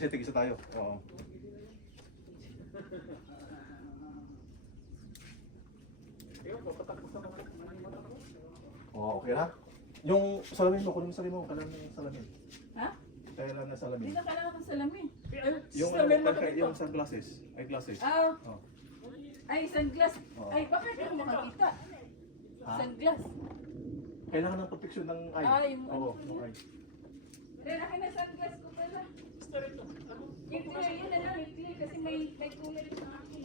kasi tig-isa tayo. Oo. Oo, okay na? Yung salamin mo, kunin mo salamin mo. Kailangan yung salamin. Ha? Kailangan na salamin. Hindi na kailangan ng salamin. Yung salamin mo yung sunglasses. Ay, glasses. Ah, Oh. ay, sunglass. Oo. Ay, bakit hindi mo makakita? Ha? Sunglass. Kailangan ng protection ng eye. Ah, yung ano Oo, pala. ng eye. Pero akin na sunglass ko pala. Yung clear, yun na lang, yung clear kasi may kulay sa akin.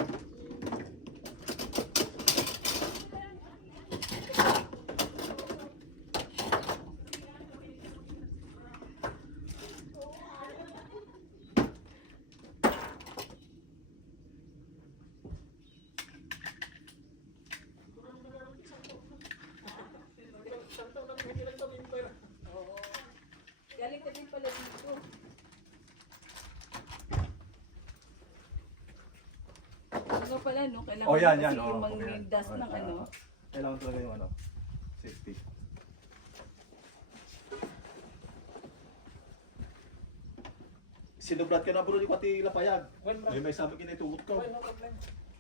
Oo. Galing ka din pala dito. Ano pala, no? Kailangan Oh, yan, kasi yan. yung Oh, mga okay. dust ng Okay, ano. Kailangan talaga yung ano, safety. Sinubrat ka na bro, di ko ati lapayag. May sabi kinitugot ko.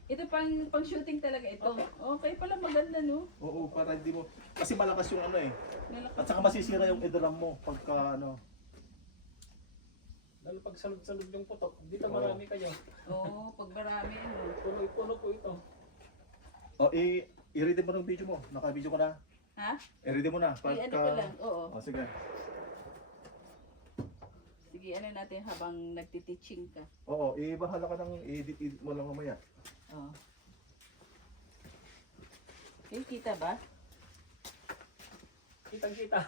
Ito pang shooting talaga ito. Okay pala, maganda, no? Oo, para hindi mo, kasi malakas yung ano eh. Malakas. At saka masisira yung eardrum mo pagka ano. Lalo pag salud-salud yung putok, dito Oo. marami kayo. Oo, pag marami, ano. Puno po ito. O, i-ready mo ng video mo. Naka-video ko na. Ha? I-ready mo na. Ay, ano ko lang, oo. O, sige. Sige, ano natin habang nagtiteaching ka. Oo, bahala ka ng edit mo lang mamaya. Oo. Okay, kita ba? Kitang-kita.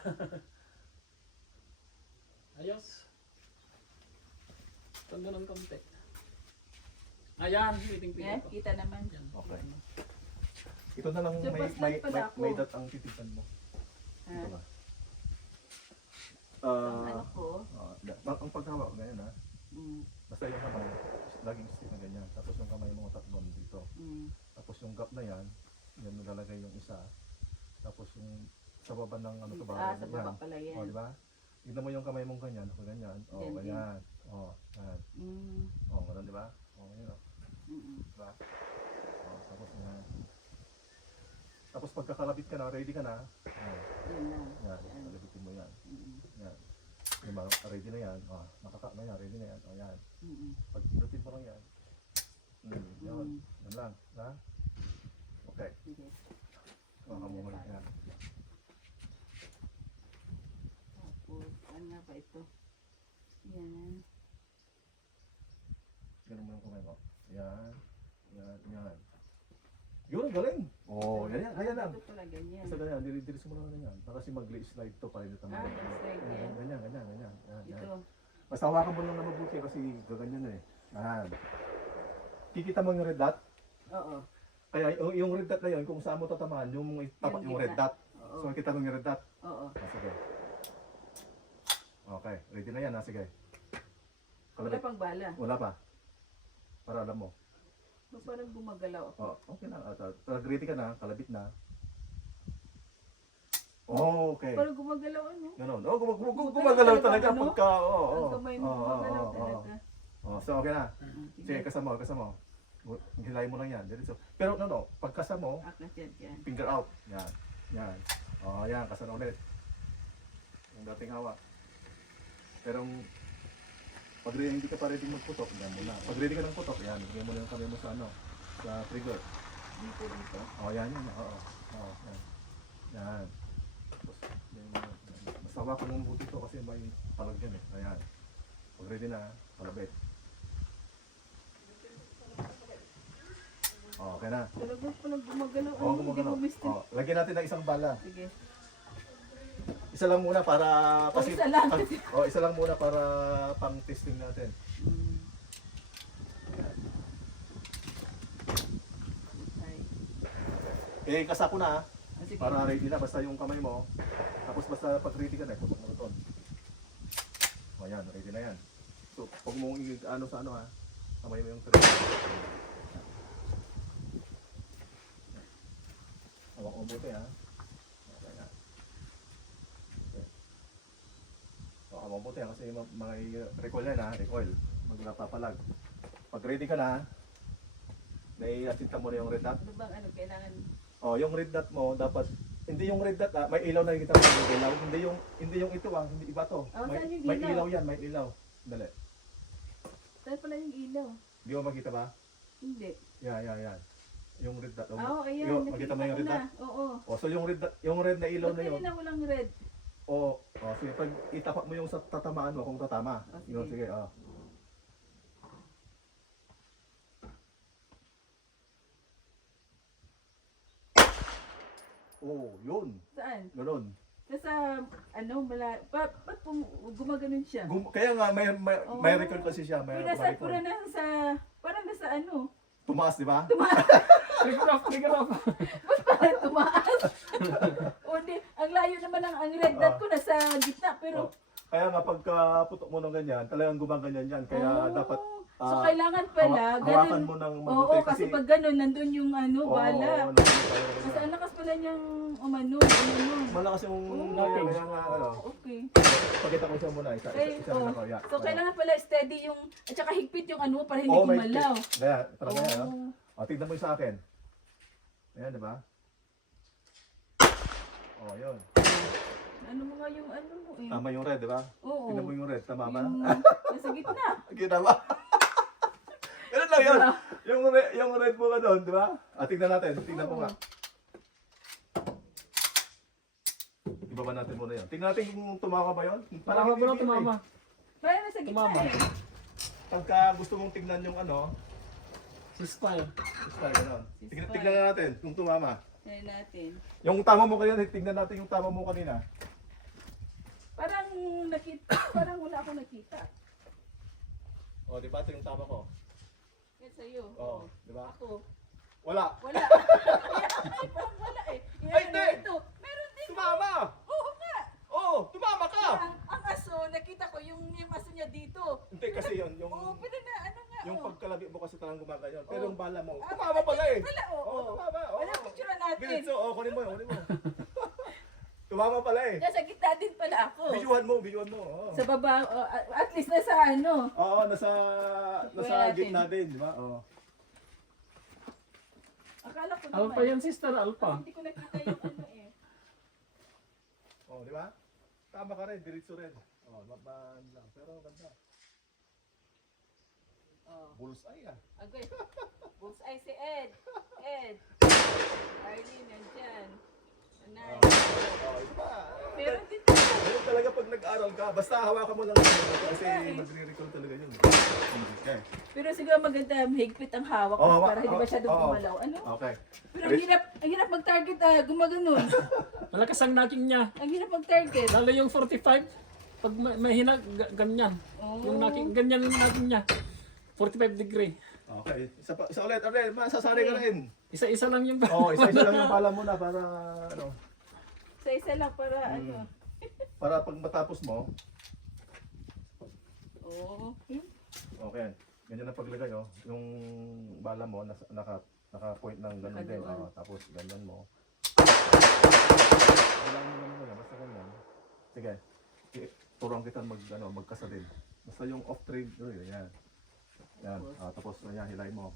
Ayos. Tondo ng konti. Ayan, piting-piting Yeah, ko. kita naman. Yan. Okay. Ito na lang So, paslan pala ako. may dat ang titignan mo. Ha? Ito na. Ang ano ko, Ang paghawak ganyan ha. mm, Basta yung kamay, laging stick na ganyan. Tapos yung kamay mo tatlong dito. Tapos yung gap na yan, yan nalalagay yung isa. Tapos yung sa baba ng ano to ba? sa baba pala yan. O, di ba? Tignan mo yung kamay mong ganyan, o ganyan. O, Yan din. ganyan. O, yan. Mm, O, ganun, di ba? O, ganyan, o. mm, Di ba? O, tapos yan. Tapos pagkakalabit ka na, ready ka na. O, yun lang. yan. Yan. Kalabitin mo yan. Mm, Yan. Diba? Ready na yan. O, nakaka na yan. Ready na yan. O, yan. mm, Pag pinutin mo lang yan. Yan. mm. Yan lang. Ha? Okay. Sige. Makamuhuli ka. Tapos, ano nga ba ito? Yan. Ganun mo yung kamay mo. Yan. Yan. Yan. Yun, galing. Oh, yan yan. Ayan lang. Ito pala ganyan. Basta ganyan. Diridiris mo lang ganyan. Para kasi mag-slide to para dito naman. Slide yan. Ganyan, ganyan, ganyan. Yan, yan. Ito. Basta hawakan mo lang na mabuti kasi gaganyan eh. Yan. Kikita mo yung red dot? Oo. Kaya yung red dot na yun, kung saan mo tatamaan, yung tapak yung red dot. Oo. So, kita mo yung red dot. Oo. Sige. Okay, ready na yan ha, sige. Wala Kalabit. pang bala. Wala pa. Para alam mo. Ba't parang gumagalaw ako? Oh, okay na. Ready ka na, kalabit na. Oh, okay. Parang gumagalaw ano? Ganun. Oh, gumagalaw talaga Ano? pagka, oo. Ang kamay mo gumagalaw talaga. Oh, so okay na. Sige, Sige. kasama, kasama. Hilahin mo lang yan. Diretso. Pero no, pag kasama mo, Aklas yan. finger out. Yan. Yan. Oh, yan, kasama ulit. Yung dating hawak. Pero pag hindi ka pa ready magputok, yan mo na. Pag ready ka ng putok, yan, bigyan mo na yung kamay mo sa ano, sa trigger. Dito. Oh, yan, yan. Oo. Oo, yan. Yan. Tapos, yan, yan. Basta hawakan mo mabuti ito kasi may palag yan eh. Ayan. Pag ready na, palabit. Oh, okay na. Talaga palang gumagalaw. Oh, Hindi gumagalaw. mo mister. Oh, lagyan natin ng isang bala. Sige. Isa lang muna para Isa lang. isa lang muna para pang-testing natin. Mm. Ay. Kasako na Sige. para ready na basta yung kamay mo. Tapos basta pag ready ka na, putok mo ito. O yan, ready na yan. So, pag mo ano sa ano ha, kamay mo yung trigger. Hawak mo buti ha. Okay na. Okay. O, mabuti yan kasi may recoil yan ha, recoil. Magpapalag. Pag ready ka na, nai-asinta mo na yung red dot. Ano bang ano, kailangan? Oh, yung red dot mo dapat hindi yung red dot may ilaw na kita may ilaw. Hindi yung ito hindi iba to. Oh, saan yung May ilaw? ilaw yan, may ilaw. Dali. Saan pala yung ilaw? Di mo makita ba? Hindi. Yan. Yung red dot. Oo, ayan. Yung, makita mo yung red dot? Oo. Oh, so yung red na ilaw Ba't na yun. kanina walang red? Oh, sige, pag itapak mo yung sa tatamaan mo kung tatama. Oh, sige. Yun, sige, oh. Oh, yun. Saan? Ganun. Nasa, ano, ba't gumaganon siya? Kaya nga, may record kasi siya. May record. Pura nasa, parang nasa ano? Tumaas, di ba? Trigger off. Ba't parang tumaas? O di, ang layo naman ang red dot ko nasa gitna, pero... Oh. Kaya nga, pagka putok mo ng ganyan, talagang gumaganyan yan. Kaya Oh. dapat So, kailangan pala, hawakan ganun. mo ng Oo, mabuti. kasi pag ganun, nandun yung ano, bala. nandun Kasi tayo. ang lakas pala niyang umano. Malakas yung Oh. kaya nga, ano. Okay. Pakita ko siya muna. Isa Oh. ako. Yeah. So, kailangan pala steady yung, at saka higpit yung ano, para hindi may gumalaw. Kaya, parang ganyan, no? Oh. O, tignan mo yung sa akin. Ayan, di ba? O, yun. Ano mo nga yung ano mo eh. Tama yung red, di ba? Oo. Tignan mo yung red. Tama ba? Yung nasa gitna. Kita ba? Ganun lang yun. Yung red mo ka doon, di ba? Tignan natin. Tignan mo nga. Ibaba natin muna yun. Tignan natin kung tumama ba yun. Parang hindi ba yun tumama? Parang nasa gitna Tumama. eh. Pagka gusto mong tignan yung ano, Ceasefire. style, gano'n. Ceasefire. Tignan na natin kung tumama. Tignan natin. Yung tama mo kanina, tignan natin yung tama mo kanina. Parang parang wala akong nakita. O, di ba? Ito yung tama ko. Yan sa'yo. O, di ba? Ako. Wala. Wala. Ay, parang wala eh. Yan, Ay, hindi! Ito. Meron din. Tumama! Oo nga. Oo, tumama ka! Ang aso, nakita ko yung aso niya dito. Hindi kasi yun, yung Oo, pero na, ano nga. yung oh. pagkalabi mo kasi talagang gumaganyan. Pero Oo. yung bala mo, Ah, tumama pala eh. Wala, oo. Oo, tumama. Oo. Wala, picture natin. Bilis, oo, kunin mo, kunin mo. Tumama pala eh. Nasa gitna din pala ako. Bidyuhan mo. Oo. Sa baba, at least nasa ano. Oo, nasa natin. gitna din, di ba? Oo. Akala ko Alpha yan, sister. Alpha. Hindi ko nakita yung ano eh. Oo, di ba? Tama ka rin, diretso rin. Oo, mabaan lang. Pero ganda. Oh. Bullseye ah. Agay. Bullseye si Ed. Ed. Arlene, nandyan. Nanay. Oo, iba. Meron din. Ganun talaga pag nag-aral ka, basta hawakan mo lang kasi magre-record talaga yun. Okay. Pero siguro maganda, mahigpit ang hawak Oo, para hindi masyadong oo. gumalaw. Ano? Okay. Pero ang hirap mag-target gumaganon. Malakas ang knocking niya. Ang hirap mag-target. Lalo yung 45. Pag mahina, ganyan. Oh. Yung knocking, ganyan yung knocking niya. 45 degree. Okay. Isa ulit, masasari ka rin. Isa-isa lang yung Oo, isa-isa lang yung pala muna para ano, Sa isa lang para ano. para pag matapos mo, Oo. okay. Ganyan ang paglagay oh. Yung bala mo naka-point ng ganun din. Nakadoon. Tapos ganyan mo. Wala mo naman wala, basta ganyan. Sige. Turuan kita magkasa din. Basta yung off trade, yan. Yan. Tapos yan, hilay mo.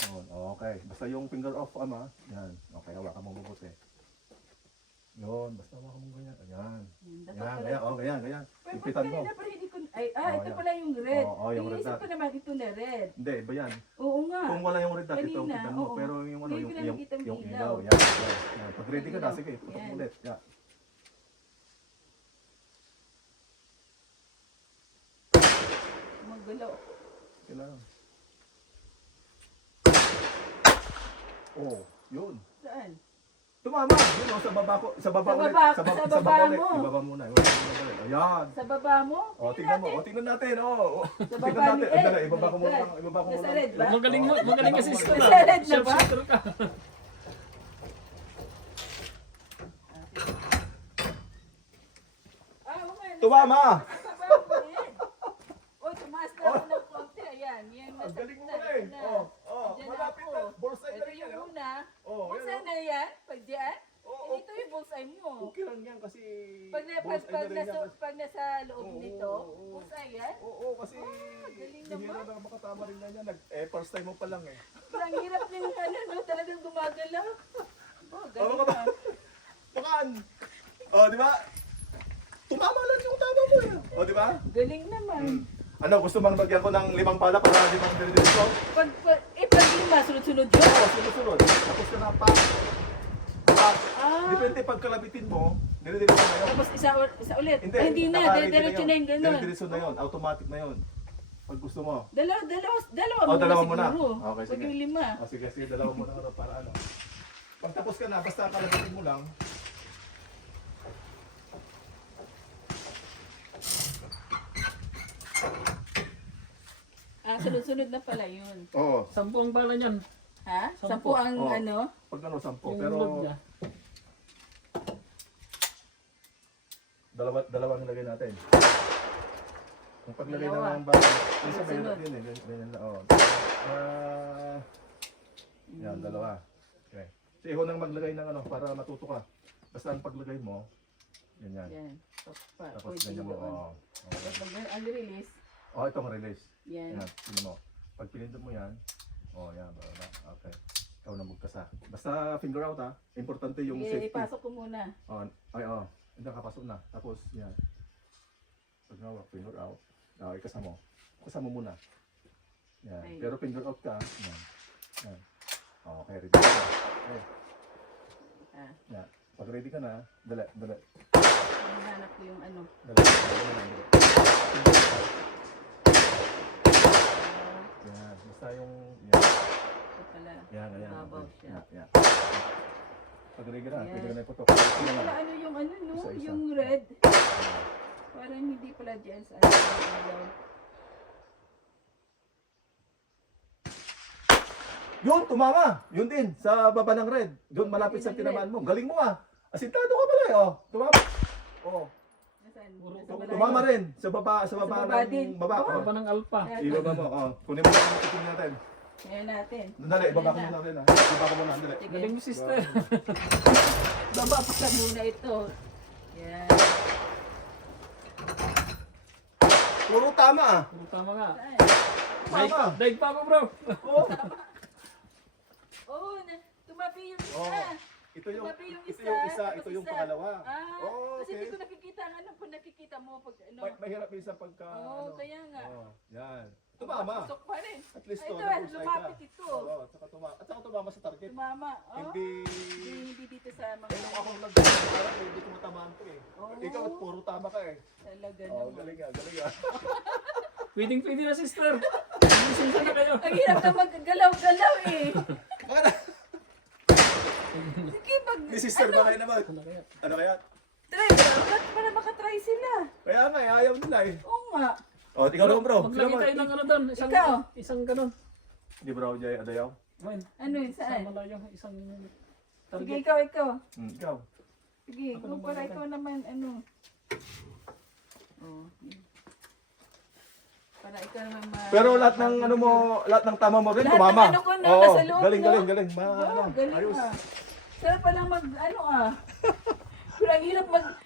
Yun, okay. Basta yung finger off, yan. Okay, hawakan mo mabuti. Yun, basta hawakan mo ganyan. Ayan. Yan, ganyan. Pero Ipitan mo. kanina parang hindi ko... Ay, ito yan. pala yung red. Yung red Iisip dot. ko naman ito na red. Hindi, iba yan. Oo nga. Kung wala yung red dot, ito Kanina, tignan mo. oo. Pero yung Ngayon ko lang nakita yung yung ilaw. ilaw. Yan. Pag ready ka na, Ilaw. sige, putok Yan. ulit. Yan. Maggalaw. Kailangan. Oh, yun. Saan? Tumama! Yun oh, sa baba ko. Sa baba Sa ulit. baba- Sa sa baba baba ulit. mo. Ibaba muna. Ibaba muna. Ayan. Sa baba mo? Oh, tingnan mo. Oh, tingnan natin. Oh. Sa Tingnan baba ni natin. Ed. Dala, ibaba ko My muna. God. Ibaba ko Nasa muna. red ba? Magaling ka sister. Nasa red na ba? Sharpshooter ka. Oo nga. Tumama! Sa baba mo red. Oy, tumaas na ako ng konti. Ayan. Yan. Ang nasa galing mo gitna, na eh. ito na. Oh, Andyan malapit ako. na. Bullseye na Ito rin yan. yung Oh. una. Oh, Kung yan, saan oh. na yan? Pag diyan? Oh, Ito yung bullseye. husay mo. Okay lang yan kasi Pag, na, boss, pag, ano rin yan kasi- pag nasa loob Oo, nito, oo. husay yan. Oo, kasi galing bihira naman. na makatama rin na yan. First time mo pa lang eh. Ang hirap ng ano, no? Talagang gumagalaw. Oh, Oo, galing ka ba? na. Pakaan! O, di ba? Tumama lang yung tama mo eh. O, di ba? Galing naman. Ano, gusto mang lagyan ko ng 5 pala para 5 dire-diretso? Pag 5 sunod-sunod yun. Oo, sunod-sunod. Tapos ka na pa. Ah. Depende pag kalabitin mo, dire-diretso na yun. Tapos isa ulit. Hindi, Ay, hindi na. naka-ready Diretso na yung ganun. Dire-diretso na yun. Automatic na yun. Pag gusto mo. Dalawa Oh, dalawa muna muna. siguro. Okay, Pag sige. yung 5. O sige, sige, dalawa muna ano, para ano. Pag tapos ka na, basta kalabitin mo lang. Sunod-sunod na pala yun. Oo. 10 ang bala niyan. Ha? 10 Sampu. ang Oo. ano? Pag ano, 10. Yung Pero load niya. dalawa nilagay natin. Kung paglagay Dalawa. na ng bago, isa may Sunod. din eh. Ganyan na, oo. Yan, dalawa. Okay. Si Iho nang maglagay ng ano, para matuto ka. Basta ang paglagay mo, ganyan. Yan. Tapos Pwede ganyan mo, doon. oo. Tapos pag ang release, Oh, ito release. yan. Yan, sino mo. Pag pinindot mo yan, oh, yan, baba. Okay. Ikaw na magkasa. Basta finger out ha. Importante yung Sige, safety. ipasok ko muna. Oh, ay, oh. Hindi nakapasok na. Tapos, yan. Pag nawak, finger out. Okay, kasama mo. Kasama mo muna. Yan. Ay. Pero finger out ka. Yan. Yan. Okay, ready ka na. Okay. Ah, Yan. Pag ready ka na, dali. hinahanap ko yung ano. Dali. Finger out. Yan. Basta yung, yan. Ito pala. Yan, yan. Babaw siya. Yan, yan. Pag ready ka na, Yan. pwede ka na iputok. Hindi pala ano yung ano no? Isa-isa. Yung red. Parang hindi pala dyan sa ano. Yun, tumama. Yun din, sa baba ng red. Doon malapit sa Yung tinamaan red. mo. Galing mo ah. Asintado ka pala eh. Oh, tumama. Oh, Nasaan? Puro Nasa tumama. malayo. tumama rin. Sa baba baba din. ng baba. Baba Oh. ng alpha. Ibaba mo. Oh. Kunin mo lang ang tikin natin. Ngayon natin. Dali, ibaba ko Ayan muna na. rin ah. Ibaba ko muna. Dali. Sige. Galing mo sister. Baba pa sa muna ito. Yan. Puro tama ah. Puro tama nga. Saan? Tama. Daig pa mo bro. Oh. Oo, tumabi yung isa. Oh. Ito yung, Tumabi yung ito isa. yung isa, tapos ito yung isa. pangalawa. Ah, Oh, kasi hindi okay. ko nakikita ang ano kung nakikita mo pag ano. Mahirap minsan pagka Oo, kaya nga. Oh, yan. Tumama. Pasok pa rin. At least Ay, to, ito, nag-bullseye lumapit ka. ito. Oo, at saka tumama sa target. Tumama. Oh. Hindi Hindi dito sa mga eh, nung ako nag-aaral, hindi ko matamaan ko eh. Oo. Ikaw, puro tama ka eh. talaga Oo, naman. galing nga, galing nga. Pwede na sister. Lisensa na kayo. Ang hirap na maggalaw-galaw eh. Baka na, Sige, ni sister ba kayo naman? Ano kaya? Ano kaya? try. Para makatry sila. Kaya nga, ayaw nila eh. Oo nga. O, ikaw naman bro. Maglagay tayo ng ano doon. Ikaw. Isang ganun. Di bro, Jay, adayaw? Ayun. Ano yun, Sa saan? malayo. Isang Sige, target. ikaw. Ikaw. Sige, Ako kung naman para maglagay. ikaw naman, ano. Oh. Para ikaw naman Pero lahat ng ano mo, lahat ng tama mo rin, Lahat ng tumama. ano ko na, Oo, nasa loob, galing, no? galing, galing. Wow, galing Ayos. ah. Sarap pala mag, ano ah. Pero ang hirap